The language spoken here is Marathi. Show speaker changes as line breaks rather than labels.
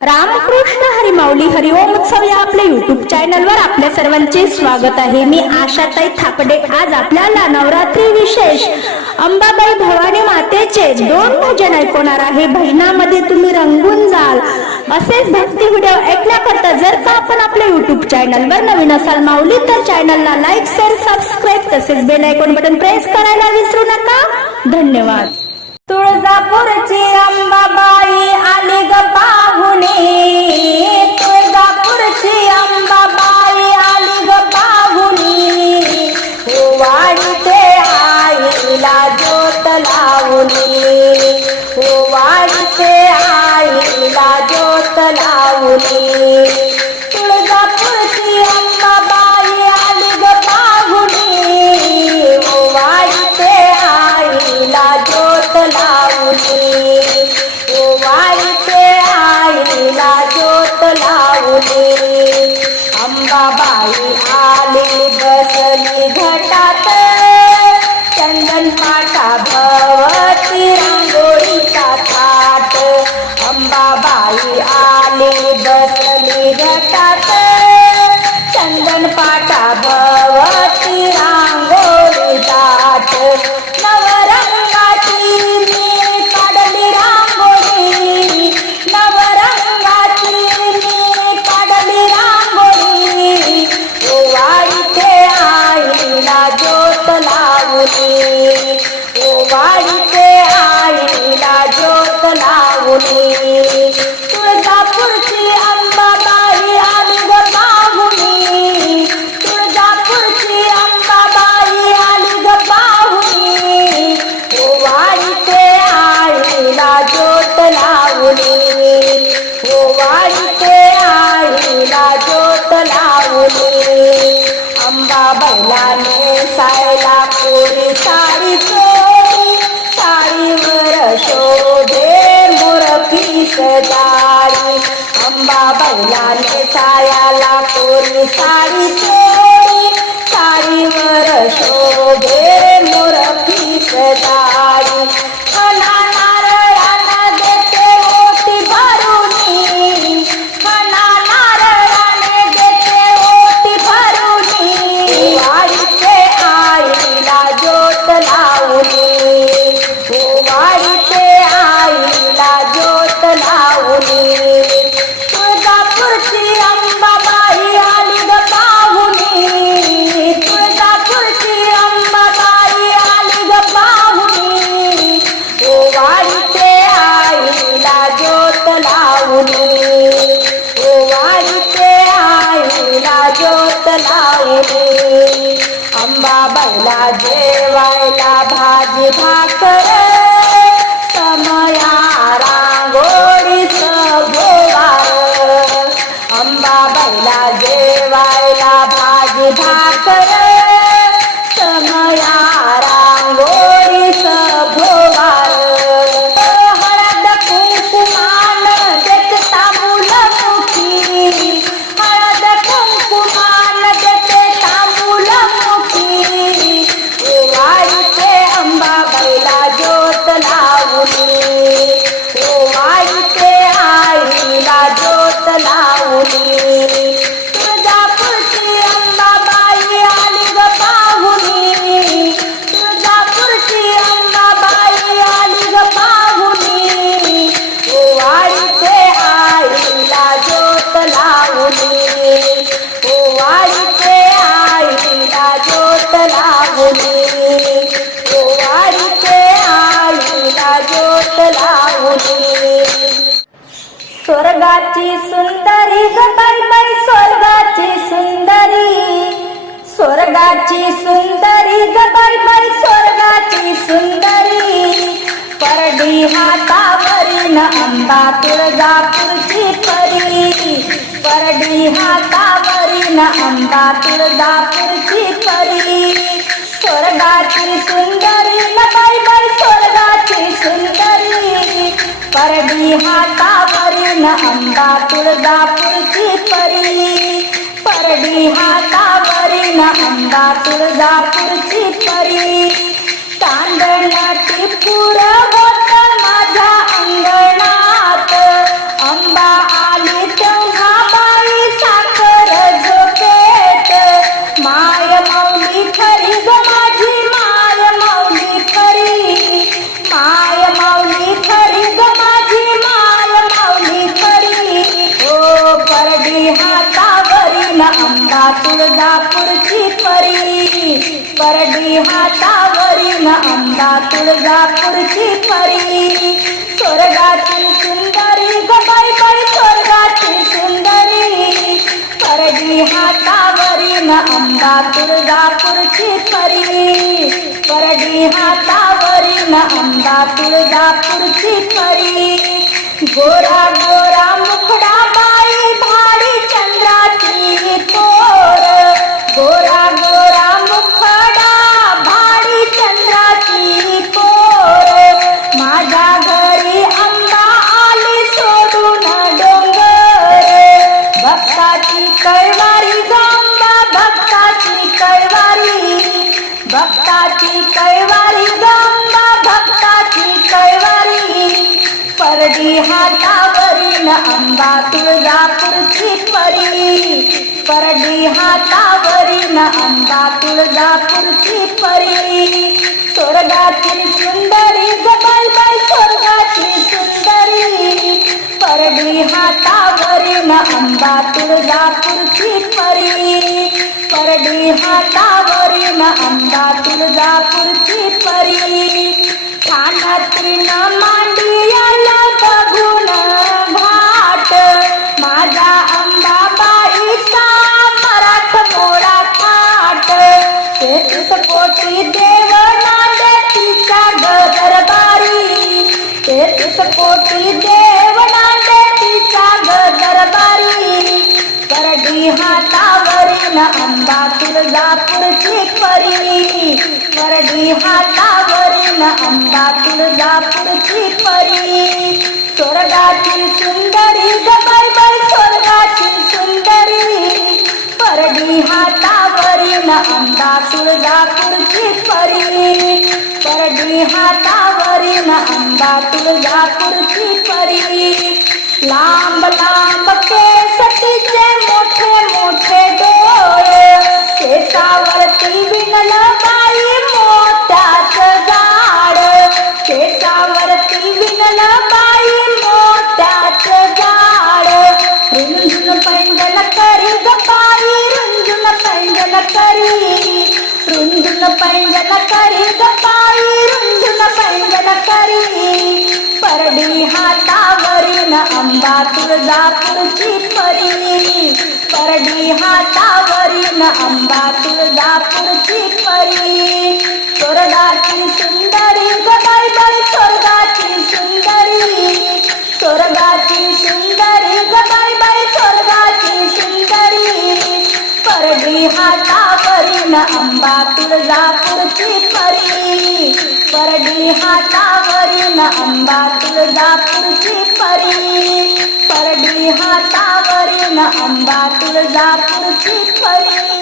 रामकृष्ण हरिमाऊली हरिओम उत्सव या आपल्या युट्यूब चॅनलवर आपल्या सर्वांचे स्वागत आहे. मी आशाताई थापडे. आज आपल्याला नवरात्री विशेष अंबाबाई भवानी मातेचे दोन भजन ऐकवणार आहे. भजनामध्ये तुम्ही रंगून जाल. असेच भक्ती व्हिडिओ ऐकण्याकरता जर का आपण आपल्या युट्यूब चॅनलवर नवीन असाल माऊली तर चॅनलला लाईक शेअर सबस्क्राईब तसेच बेल आयकॉन बटन प्रेस करायला विसरू नका. धन्यवाद. तुळजापूरची अंबाबाई आली ग पाहुणे. तुळजापूर आली बसली घटात. चंदन पाटा भवती रांगोळीचा थाट. अंबाबाई आली बसली घटात. चंदन पाटा भवती अंबाबाईला सायला कोरी साडी चोरी. साडीवर शोभे मोरपी सजाडी अंबाबाईला नेसायाला कोरी साडी चोरी. साडीवर शोभे मोरपी सजाडी থাকতে स्वर्गाची सुंदरी ग बाई बाई स्वर्गाची सुंदरी. स्वर्गाची सुंदरी ग बाई बाई स्वर्गाची सुंदरी. परडी हातावरील अंबा तुळजापूरची परी. परडी हातावरील अंबा तुळजापूरची परी. स्वर्गाची सुंदरी ग बाई बाई स्वर्गाची सुंदरी. परडी न अंबा तुळजापूरची परी. परडी न अंबा तुळजापूरची परी. तांदणाची पुर होत माझ्या अंगणात. अंबा आली तेव्हा बाई साखर झोपेत. माय मौली खरी गमा तुळजापूरची परी परडी हातावरील आंबा तुळजापूरची परी. स्वर्गाची सुंदरी गबाई बाई स्वर्गाची सुंदरी परडी हातावरील आंबा तुळजापूरची परी. परडी हातावरील आंबा तुळजापूरची परी. गोरा गोरा मुखडा बाई भारी चंद्राची तो गोरा गोरा मुखडा भाडी चंद्राची कोर माझ्या घरी आंबा आली सोडून डोंगर. भक्ताची कळवारी गंगा भक्ताची कैवारी भक्ताची कळवारी गंगा भक्ताची कळवारी. परडी हातावरील आंबा तुळजापूरची परी. परडी हातावरी हातावरील अंबा तुळजापूरची परी. स्वर्गातील सुंदरी जबलबाई बाई स्वर्गाची सुंदरी. परडी हातावरी हातावरील अंबा तुळजापूरची परी. परडी हातावरी हातावरील अंबा तुळजापूरची परी. ठाण्यातील मांडियाला बघून अंबा तुळजापूरची परी. करडी हातावरील अंबा तुळजापूरची परी. स्वर्गातील सुंदरी गबाई स्वर्गातील सुंदरी. परडी हातावरील अंबा तुळजापूरची परी. परडी हातावरील अंबा तुळजापूरची परी. लांब लांब रुंजून पैंजन करी गपाई रुंजून पैंजन करी रुंजून पैंजन करी गपाई रुंजून पैंजन करी परडी हातावरील आंबा तुळजापूरची परी परडी हातावरील आंबा तुळजापूरची परी स्वर्गाची सुंदरी गबाई बाई स्वर्गाची सुंदरी स्वर्गाची सुंदरी परडी हातावरील आंबा तुळजापूरची परी. परडी हातावरील आंबा तुळजापूरची परी. परडी हातावरील आंबा तुळजापूरची परी.